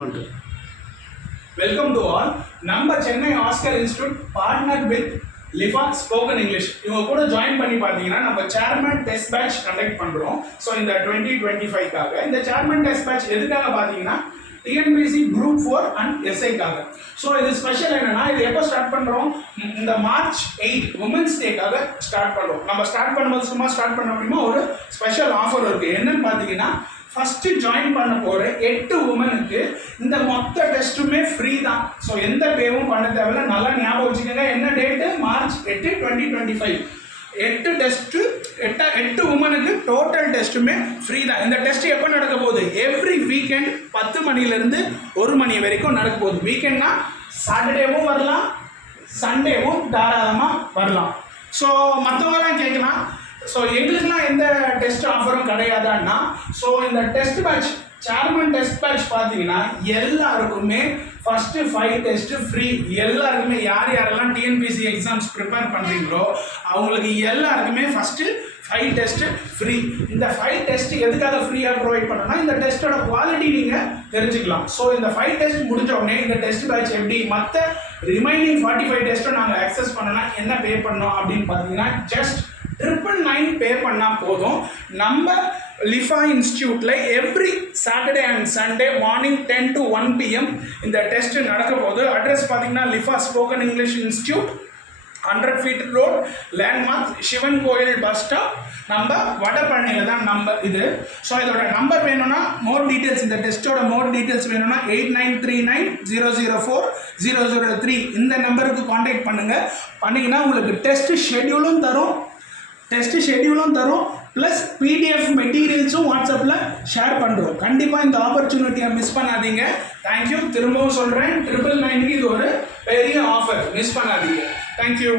Welcome to all. நம்ம Chennai Oscar institute partner with Lifa spoken English இவங்க கூட join பண்ணி பார்த்தீங்கன்னா நம்ம சேர்மன் டெஸ்ட் பேட்ச் கண்டக்ட் பண்ணுறோம். ஸோ இந்த 2025க்காக இந்த சேர்மன் டெஸ்ட் பேட்ச் எதுக்காக பார்த்தீங்கன்னா டிஎன்பிஎஸ்சி குரூப் 4 அண்ட் எஸ்ஐக்காக. ஸோ இது ஸ்பெஷல் என்னன்னா இது எப்போ ஸ்டார்ட் பண்ணுறோம், இந்த மார்ச் 8 உமன்ஸ் டேக்காக ஸ்டார்ட் பண்ணுறோம். நம்ம ஸ்டார்ட் பண்ணும்போது சும்மா ஸ்டார்ட் பண்ண முடியுமா, ஒரு ஸ்பெஷல் ஆஃபர் இருக்குது. என்னன்னு பார்த்தீங்கன்னா ஃபஸ்ட்டு ஜாயின் பண்ண போகிற 8 உமனுக்கு இந்த மொத்த டெஸ்ட்டுமே ஃப்ரீ தான். ஸோ எந்த பேவும் பண்ண தேவையில்ல. நல்லா ஞாபகம் வச்சுக்கோங்க. என்ன டேட்டு, மார்ச் 8, 2025. 8 டெஸ்ட்டு 8 உமனுக்கு டோட்டல் டெஸ்ட்டுமே ஃப்ரீ தான். இந்த டெஸ்ட் எப்போ நடக்க போகுது, எவ்ரி வீக்கெண்ட் 10 மணிலேருந்து 1 மணி வரைக்கும் நடக்க போகுது. வீக்கெண்ட்னா சாட்டர்டேவும் வரலாம், சண்டேவும் தாராளமாக வரலாம். ஸோ மற்றவங்களாம் கேட்கலாம், ஸோ எங்களுக்குலாம் எந்த டெஸ்ட் ஆஃபரும் கிடையாதான்னா, ஸோ இந்த test batch chairman test batch பார்த்தீங்கன்னா எல்லாருக்குமே ஃபஸ்ட்டு 5 டெஸ்ட்டு ஃப்ரீ. எல்லாருக்குமே யார் யாரெல்லாம் டிஎன்பிஎஸ்சி எக்ஸாம்ஸ் ப்ரிப்பேர் பண்ணுறீங்களோ அவங்களுக்கு எல்லாருக்குமே ஃபஸ்ட்டு 5 டெஸ்ட்டு ஃப்ரீ. இந்த 5 டெஸ்ட் எதுக்காக ஃப்ரீயாக ப்ரொவைட் பண்ணோம்னா இந்த டெஸ்ட்டோட குவாலிட்டி நீங்கள் தெரிஞ்சுக்கலாம். ஸோ இந்த 5 டெஸ்ட் முடிஞ்ச உடனே இந்த டெஸ்ட் பேட்ச் எப்படி மற்ற ரிமைனிங் 45 டெஸ்ட்டை நாங்கள் அக்சஸ் பண்ணோன்னா என்ன பே பண்ணோம் அப்படின்னு பார்த்தீங்கன்னா ஜஸ்ட் 999 பே பண்ணால் போதும். நம்ம லிஃபா இன்ஸ்டியூட்டில் every Saturday and Sunday morning 10 to 1 PM இந்த டெஸ்ட் நடக்க போகுது. அட்ரஸ் பார்த்தீங்கன்னா Lifa spoken English institute, 100 feet road, landmark Sivan கோயில் பஸ் ஸ்டாப், நம்ம வடபழனியில் தான் நம்பர் இது. ஸோ இதோட நம்பர் வேணும்னா மோர் டீட்டெயில்ஸ், இந்த டெஸ்ட்டோட மோர் டீட்டெயில்ஸ் வேணும்னா 8939004003 இந்த நம்பருக்கு காண்டாக்ட் பண்ணுங்கள். பண்ணிங்கன்னா உங்களுக்கு டெஸ்ட் ஷெட்யூலும் தரும் ப்ளஸ் PDF மெட்டீரியல்ஸும் வாட்ஸ்அப்பில் ஷேர் பண்ணுறோம். கண்டிப்பாக இந்த ஆப்பர்ச்சுனிட்டியை மிஸ் பண்ணாதீங்க. தேங்க்யூ. திரும்பவும் சொல்கிறேன், 999க்கு இது ஒரு பெரிய ஆஃபர், மிஸ் பண்ணாதீங்க. தேங்க்யூ.